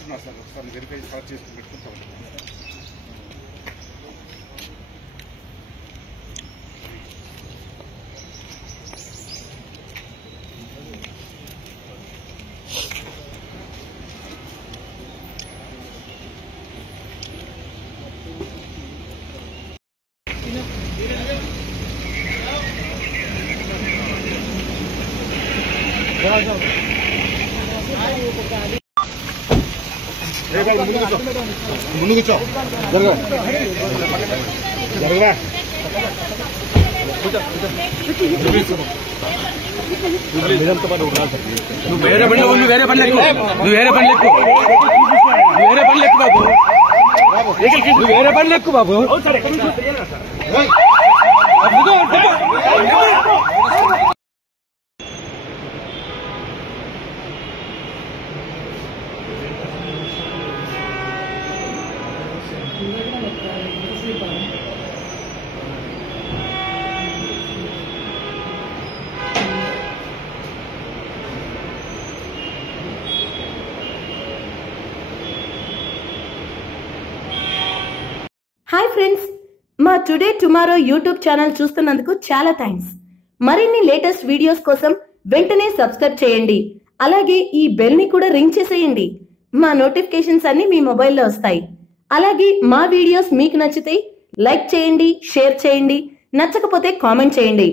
అంటున్నారు సార్ ఒకసారి verify collect చేసుకుని పెట్టుకుంటాం. ముందు కూర్చో జరగరా నువ్వు వేరే పని నువ్వు వేరే పని లెక్కు నువ్వు వేరే పని లెక్కు వేరే పని లెక్కు బాబు నువ్వు వేరే పని లెక్కు బాబు హాయ్ ఫ్రెండ్స్, మా టుడే టుమారో యూట్యూబ్ ఛానల్ చూస్తున్నందుకు చాలా థ్యాంక్స్. మరిన్ని లేటెస్ట్ వీడియోస్ కోసం వెంటనే సబ్స్క్రైబ్ చేయండి. అలాగే ఈ బెల్ ని కూడా రింగ్ చేసేయండి. మా నోటిఫికేషన్స్ అన్ని మీ మొబైల్లో వస్తాయి. అలాగే మా వీడియోస్ మీకు నచ్చితే లైక్ చేయండి, షేర్ చేయండి, నచ్చకపోతే కామెంట్ చేయండి.